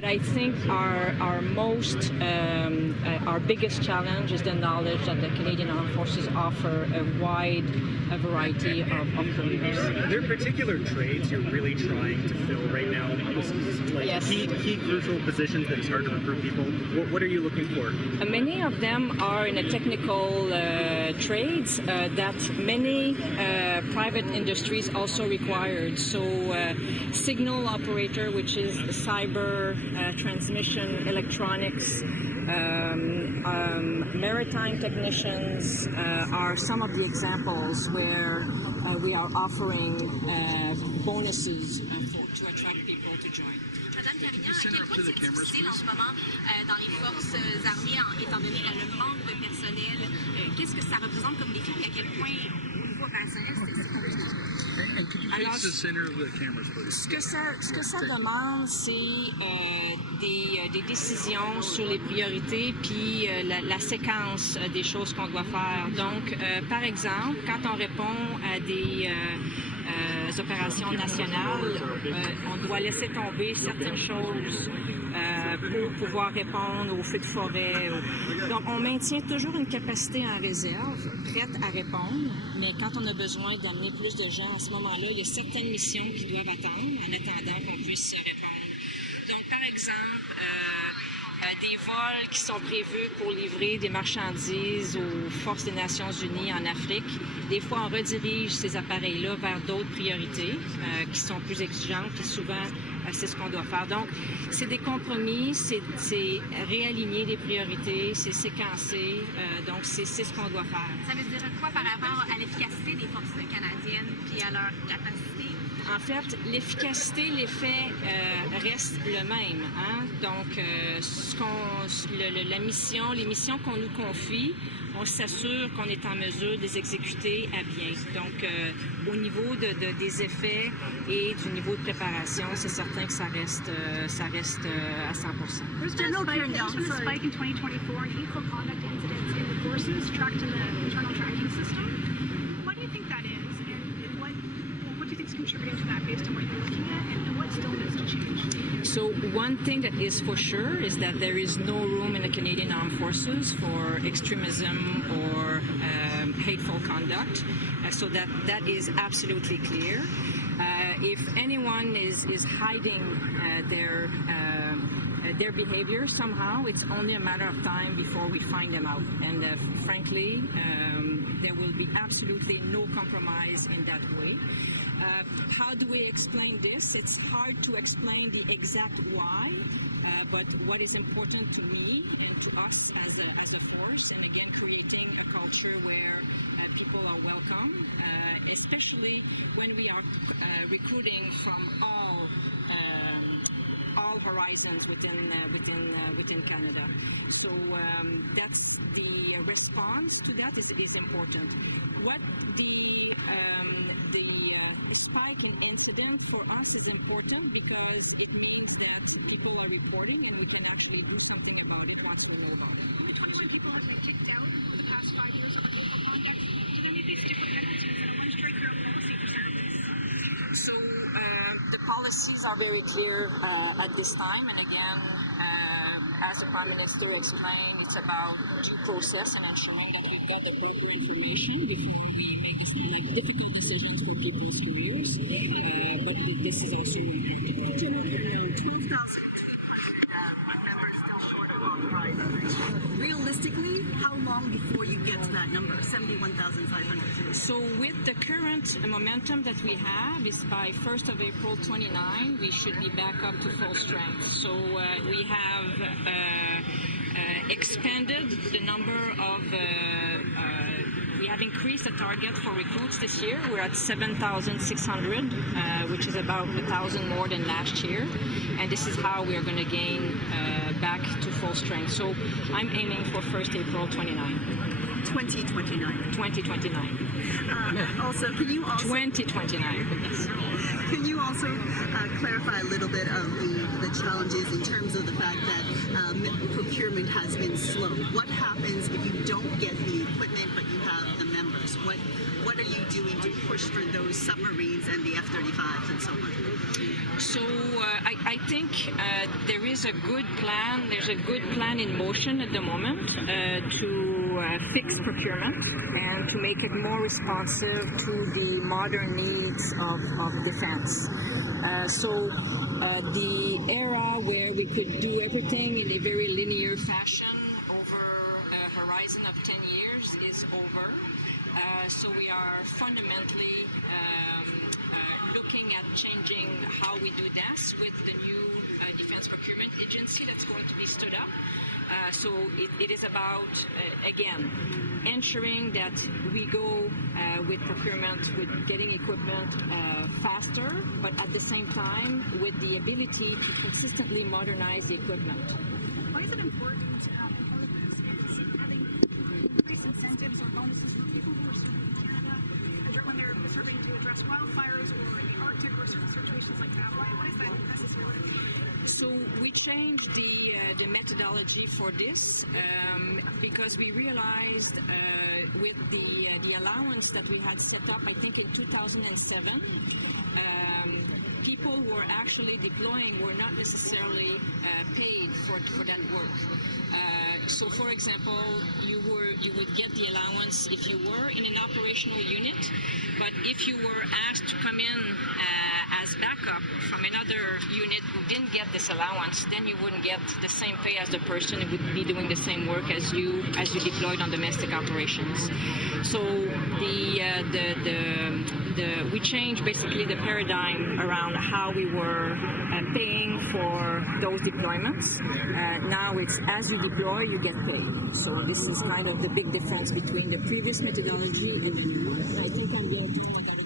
But I think our biggest challenge is the knowledge that the Canadian Armed Forces offer a wide variety of careers. Are there particular trades you're really trying to fill right now? Like yes. Key crucial positions that it's hard to recruit people. What are you looking for? Many of them are in the technical trades that many private industries also required. So signal operator, which is cyber, transmission, electronics, maritime technicians are some of the examples where we are offering bonuses to attract people to join. Madame Carignan, à quel point c'est difficile en ce moment dans les forces armées, étant donné le manque de personnel? Qu'est-ce que ça représente comme défi et à quel point, au niveau opérationnel, c'est compliqué? Alors, ce que ça demande, c'est des décisions sur les priorités puis la séquence des choses qu'on doit faire. Donc, par exemple, quand on répond à des opérations nationales, on doit laisser tomber certaines choses pour pouvoir répondre aux feux de forêt. Donc, on maintient toujours une capacité en réserve, prête à répondre, mais quand on a besoin d'amener plus de gens, à ce moment-là, il y a certaines missions qui doivent attendre en attendant qu'on puisse répondre. Donc, par exemple, des vols qui sont prévus pour livrer des marchandises aux forces des Nations Unies en Afrique. Des fois, on redirige ces appareils-là vers d'autres priorités qui sont plus exigeantes, puis souvent, c'est ce qu'on doit faire. Donc, c'est des compromis, c'est réaligner des priorités, c'est séquencer, donc c'est ce qu'on doit faire. Ça veut dire quoi par rapport à l'efficacité des forces canadiennes puis à leur capacité? En fait, l'efficacité, l'effet reste le même. Hein? Donc, les missions qu'on nous confie, on s'assure qu'on est en mesure de les exécuter à bien. Donc, au niveau des effets et du niveau de préparation, c'est certain que ça reste à 100%. There's been a spike in 2024 in hateful conduct incidents in the forces tracked in the internal tracking system. What do you think that is, and what do you think is contributing to that based on what you're looking at, and what still needs to change? So one thing that is for sure is that there is no room in the Canadian Armed Forces for extremism or hateful conduct. So that is absolutely clear. If anyone is hiding their behavior somehow, it's only a matter of time before we find them out. And frankly, there will be absolutely no compromise in that way. How do we explain this? It's hard to explain the exact why, but what is important to me and to us as a force, and again, creating a culture where people are welcome, especially when we are recruiting from all horizons within Canada. So that's the response to that is important. What the spike in incidents for us is important because it means that people are reporting and we can actually do something about it once we know about it. 21 people have been kicked out over the past 5 years for hateful conduct. So there may be different penalties and a one-strike policy for some of these. So the policies are very clear at this time, and again, as the Prime Minister explained, it's about due process and ensuring that we've got the proper information before we make difficult decisions for people's careers. But this is also Realistically, how long before you get to that number, 71,500? So with the current momentum that we have, is by 1st of April 29, we should be back up to full strength. So we have expanded the number of, we have increased the target for recruits this year. We're at 7,600, which is about 1,000 more than last year. And this is how we are going to gain back to full strength. So I'm aiming for 1st April 29. 2029. 2029. Also, can you also 2029. Yes. Can you also clarify a little bit of the challenges in terms of the fact that procurement has been slow? What happens if you don't get the equipment but you have the members? What are you doing to push for those submarines and the F-35s and so on? So I think there is a good plan. There's a good plan in motion at the moment to fix procurement and to make it more responsive to the modern needs of defense. So the era where we could do everything in a very linear fashion over a horizon of 10 years is over. So we are fundamentally looking at changing how we do this with the new Defense Procurement Agency that's going to be stood up. So it is about, again, ensuring that we go with procurement, with getting equipment faster, but at the same time with the ability to consistently modernize the equipment. Why is it important, part of this is having increased incentives or bonuses for people who are serving in Canada when they're serving to address wildfires or in the Arctic or certain situations like that? Why is that necessary? So we changed the methodology for this because we realized with the allowance that we had set up, I think in 2007, people who were actually deploying were not necessarily paid for that work. So, for example, you would get the allowance if you were in an operational unit, but if you were asked to come in as backup from another unit who didn't get this allowance, then you wouldn't get the same pay as the person who would be doing the same work as you deployed on domestic operations. So we changed basically the paradigm around how we were paying for those deployments. Now it's as you deploy, you get paid. So this is kind of the big difference between the previous methodology and the new one. I think I'm getting